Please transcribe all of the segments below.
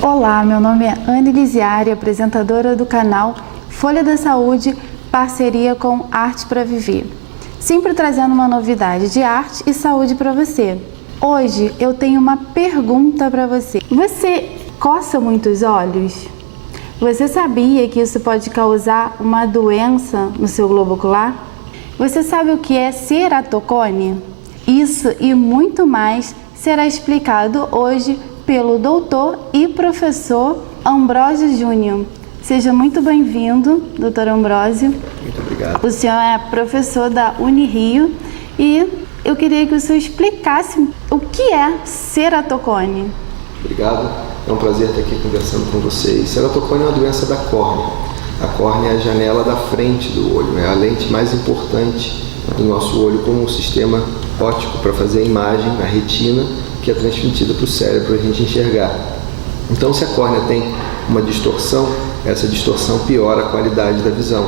Olá, meu nome é Anne Lisiari, apresentadora do canal Folha da Saúde, parceria com Arte para Viver. Sempre trazendo uma novidade de arte e saúde para você. Hoje eu tenho uma pergunta para você. Você coça muito os olhos? Você sabia que isso pode causar uma doença no seu globo ocular? Você sabe o que é ceratocone? Isso e muito mais será explicado hoje pelo doutor e professor Ambrósio Júnior. Seja muito bem-vindo, doutor Ambrósio. Muito obrigado. O senhor é professor da Unirio e eu queria que o senhor explicasse o que é ceratocone. Obrigado, é um prazer estar aqui conversando com vocês. Ceratocone é uma doença da córnea. A córnea é a janela da frente do olho, é a lente mais importante do nosso olho como um sistema óptico para fazer a imagem, a retina, que é transmitida para o cérebro para a gente enxergar. Então, se a córnea tem uma distorção, essa distorção piora a qualidade da visão.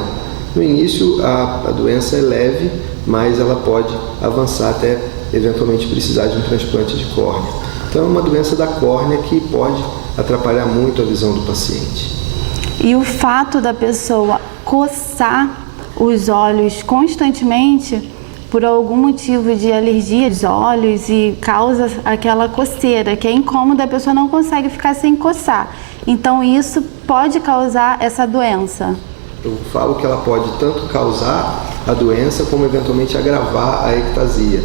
No início, a doença é leve, mas ela pode avançar até eventualmente precisar de um transplante de córnea. Então, é uma doença da córnea que pode atrapalhar muito a visão do paciente. E o fato da pessoa coçar os olhos constantemente por algum motivo de alergia dos olhos e causa aquela coceira, que é incômoda, a pessoa não consegue ficar sem coçar. Então isso pode causar essa doença. Eu falo que ela pode tanto causar a doença como eventualmente agravar a ectasia.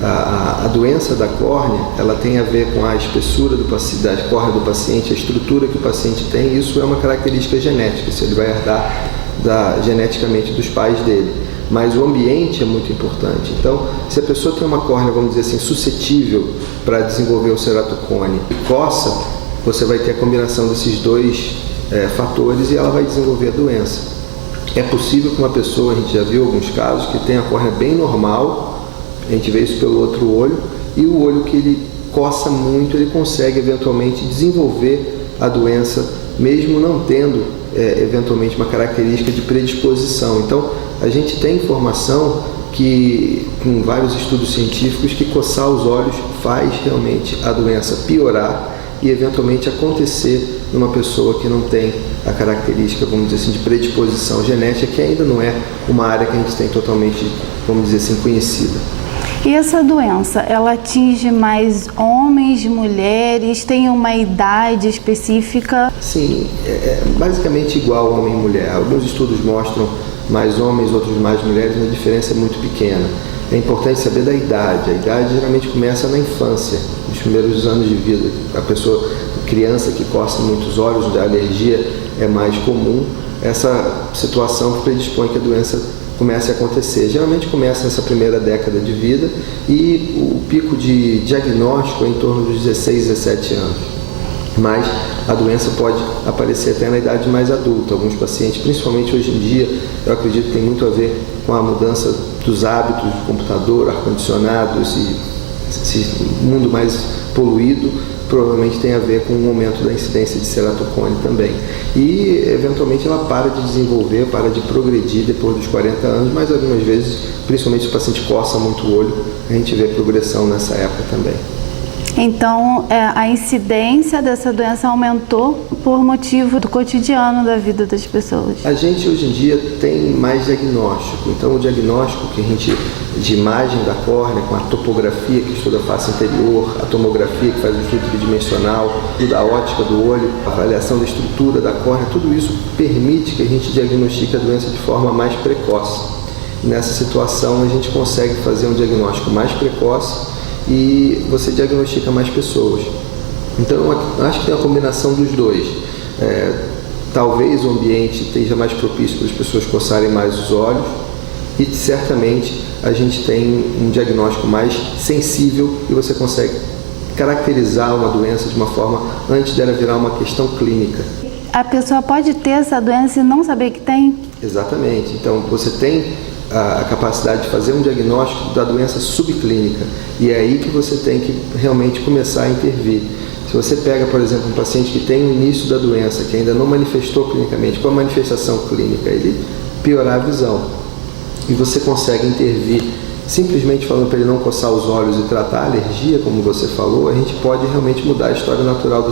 A doença da córnea, ela tem a ver com a espessura da córnea do paciente, a estrutura que o paciente tem. Isso é uma característica genética, isso ele vai herdar geneticamente dos pais dele. Mas o ambiente é muito importante. Então, se a pessoa tem uma córnea, vamos dizer assim, suscetível para desenvolver o ceratocone e coça, você vai ter a combinação desses dois fatores e ela vai desenvolver a doença. É possível que uma pessoa, a gente já viu alguns casos, que tem a córnea bem normal, a gente vê isso pelo outro olho, e o olho que ele coça muito, ele consegue eventualmente desenvolver a doença, mesmo não tendo eventualmente uma característica de predisposição. Então, a gente tem informação que, com vários estudos científicos, que coçar os olhos faz realmente a doença piorar e eventualmente acontecer numa pessoa que não tem a característica, vamos dizer assim, de predisposição genética, que ainda não é uma área que a gente tem totalmente, vamos dizer assim, conhecida. E essa doença, ela atinge mais homens, mulheres, tem uma idade específica? Sim, é basicamente igual homem e mulher. Alguns estudos mostram mais homens, outros mais mulheres, mas a diferença é muito pequena. É importante saber da idade. A idade geralmente começa na infância, nos primeiros anos de vida. A criança que coça muitos olhos, da alergia é mais comum. Essa situação predispõe que a doença comece a acontecer. Geralmente começa nessa primeira década de vida e o pico de diagnóstico é em torno dos 16, 17 anos. Mas a doença pode aparecer até na idade mais adulta. Alguns pacientes, principalmente hoje em dia, eu acredito que tem muito a ver com a mudança dos hábitos do computador, ar-condicionado, esse mundo mais poluído, provavelmente tem a ver com o aumento da incidência de ceratocone também. E, eventualmente, ela para de desenvolver, para de progredir depois dos 40 anos, mas algumas vezes, principalmente se o paciente coça muito o olho, a gente vê progressão nessa época também. Então, a incidência dessa doença aumentou por motivo do cotidiano da vida das pessoas. A gente hoje em dia tem mais diagnóstico. Então, o diagnóstico de imagem da córnea, com a topografia que estuda a face anterior, a tomografia que faz o estudo tridimensional, da ótica do olho, a avaliação da estrutura da córnea, tudo isso permite que a gente diagnostique a doença de forma mais precoce. Nessa situação, a gente consegue fazer um diagnóstico mais precoce e você diagnostica mais pessoas. Então, eu acho que tem uma combinação dos dois. Talvez o ambiente esteja mais propício para as pessoas coçarem mais os olhos e, certamente, a gente tem um diagnóstico mais sensível e você consegue caracterizar uma doença de uma forma antes dela virar uma questão clínica. A pessoa pode ter essa doença e não saber que tem? Exatamente. Então, você tem a capacidade de fazer um diagnóstico da doença subclínica e é aí que você tem que realmente começar a intervir. Se você pega, por exemplo, um paciente que tem o início da doença, que ainda não manifestou clinicamente, com a manifestação clínica, ele piorar a visão e você consegue intervir simplesmente falando para ele não coçar os olhos e tratar a alergia, como você falou, a gente pode realmente mudar a história natural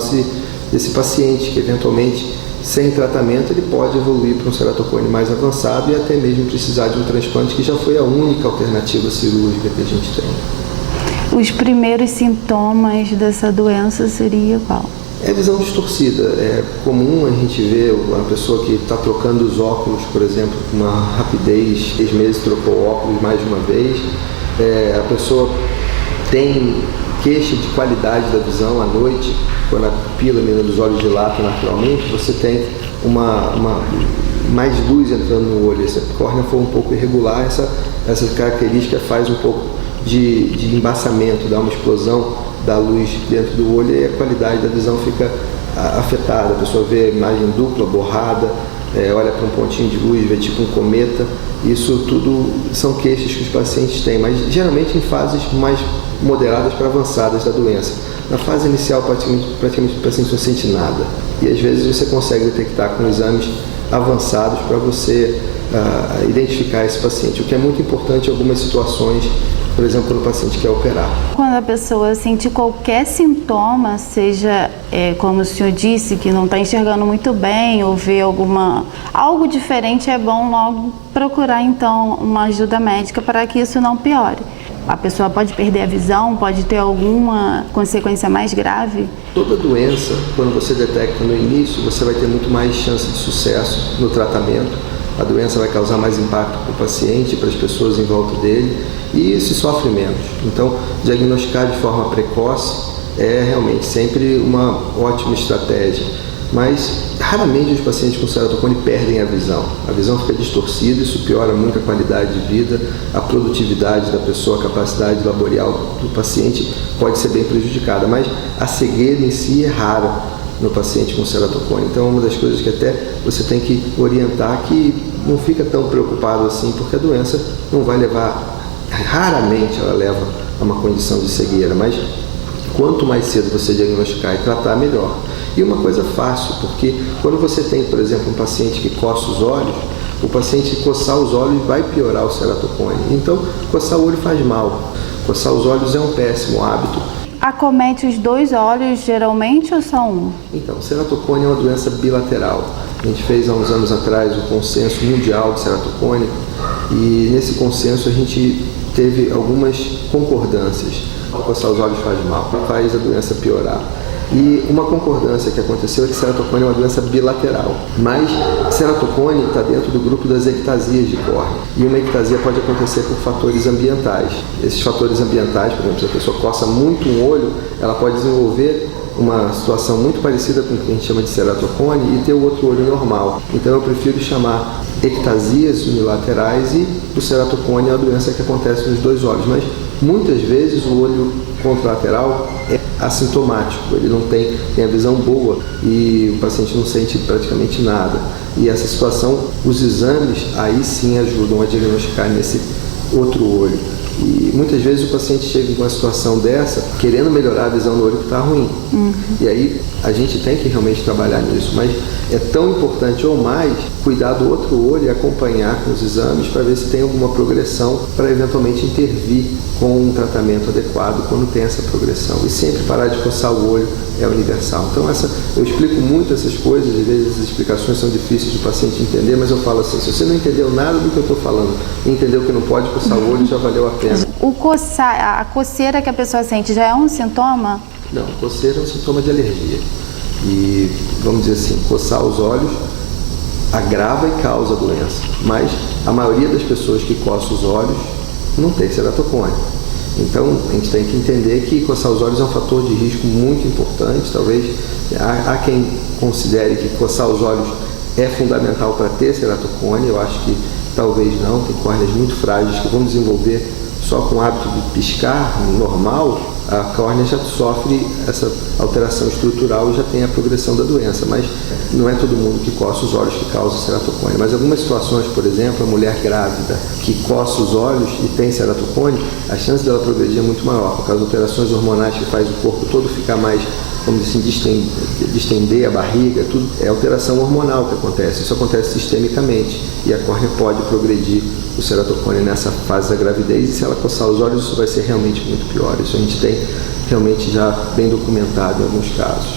desse paciente, que eventualmente, sem tratamento, ele pode evoluir para um ceratocone mais avançado e até mesmo precisar de um transplante, que já foi a única alternativa cirúrgica que a gente tem. Os primeiros sintomas dessa doença seria qual? É visão distorcida. É comum a gente ver uma pessoa que está trocando os óculos, por exemplo, com uma rapidez, 6 meses trocou o óculos mais de uma vez. A pessoa tem queixa de qualidade da visão à noite, quando a pupila dos olhos dilata naturalmente, você tem mais luz entrando no olho. Se a córnea for um pouco irregular, essa característica faz um pouco de embaçamento, dá uma explosão da luz dentro do olho e a qualidade da visão fica afetada. A pessoa vê a imagem dupla, borrada, olha para um pontinho de luz, vê tipo um cometa. Isso tudo são queixas que os pacientes têm, mas geralmente em fases mais moderadas para avançadas da doença. Na fase inicial, praticamente o paciente não sente nada. E às vezes você consegue detectar com exames avançados para você identificar esse paciente, o que é muito importante em algumas situações. Por exemplo, quando o paciente quer operar. Quando a pessoa sentir qualquer sintoma, seja, como o senhor disse, que não está enxergando muito bem ou vê algo diferente, é bom logo procurar, então, uma ajuda médica para que isso não piore. A pessoa pode perder a visão, pode ter alguma consequência mais grave? Toda doença, quando você detecta no início, você vai ter muito mais chance de sucesso no tratamento. A doença vai causar mais impacto para o paciente, para as pessoas em volta dele e se sofre menos. Então, diagnosticar de forma precoce é realmente sempre uma ótima estratégia. Mas, raramente os pacientes com ceratocone perdem a visão. A visão fica distorcida, isso piora muito a qualidade de vida, a produtividade da pessoa, a capacidade laboral do paciente pode ser bem prejudicada. Mas a cegueira em si é rara no paciente com ceratocone. Então, uma das coisas que até você tem que orientar que não fica tão preocupado assim, porque a doença não vai levar, raramente ela leva a uma condição de cegueira, mas quanto mais cedo você diagnosticar e tratar, melhor. E uma coisa fácil, porque quando você tem, por exemplo, um paciente que coça os olhos, o paciente coçar os olhos vai piorar o ceratocone. Então, coçar o olho faz mal. Coçar os olhos é um péssimo hábito. Acomete os 2 olhos geralmente ou só um? Então, ceratocone é uma doença bilateral. A gente fez há uns anos atrás o consenso mundial de ceratocone e nesse consenso a gente teve algumas concordâncias. Coçar os olhos faz mal, faz a doença piorar. E uma concordância que aconteceu é que ceratocone é uma doença bilateral, mas ceratocone está dentro do grupo das ectasias de córnea. E uma ectasia pode acontecer por fatores ambientais. Esses fatores ambientais, por exemplo, se a pessoa coça muito um olho, ela pode desenvolver uma situação muito parecida com o que a gente chama de ceratocone e ter o outro olho normal. Então eu prefiro chamar ectasias unilaterais e o ceratocone é uma doença que acontece nos 2 olhos, mas muitas vezes o olho contralateral é assintomático, ele não tem a visão boa e o paciente não sente praticamente nada. E essa situação, os exames aí sim ajudam a diagnosticar nesse outro olho. E muitas vezes o paciente chega com uma situação dessa, querendo melhorar a visão do olho que está ruim. E aí a gente tem que realmente trabalhar nisso, mas é tão importante ou mais cuidar do outro olho e acompanhar com os exames para ver se tem alguma progressão para eventualmente intervir com um tratamento adequado quando tem essa progressão. E sempre parar de coçar o olho é universal. Então eu explico muito essas coisas, às vezes as explicações são difíceis do paciente entender, mas eu falo assim, se você não entendeu nada do que eu estou falando e entendeu que não pode coçar o olho, já valeu a pena. A coceira que a pessoa sente já é um sintoma? Não, coceira é um sintoma de alergia. E, vamos dizer assim, coçar os olhos agrava e causa doença. Mas a maioria das pessoas que coçam os olhos não tem ceratocone. Então, a gente tem que entender que coçar os olhos é um fator de risco muito importante. Talvez há quem considere que coçar os olhos é fundamental para ter ceratocone. Eu acho que talvez não. Tem córneas muito frágeis que vão desenvolver só com o hábito de piscar normal, a córnea já sofre essa alteração estrutural e já tem a progressão da doença, mas não é todo mundo que coça os olhos que causa ceratocone. Mas algumas situações, por exemplo, a mulher grávida que coça os olhos e tem ceratocone, a chance dela progredir é muito maior, por causa de alterações hormonais que faz o corpo todo ficar mais, vamos dizer assim, distender a barriga, tudo é alteração hormonal que acontece. Isso acontece sistemicamente e a córnea pode progredir o ceratocone nessa fase da gravidez e se ela coçar os olhos isso vai ser realmente muito pior. Isso a gente tem realmente já bem documentado em alguns casos.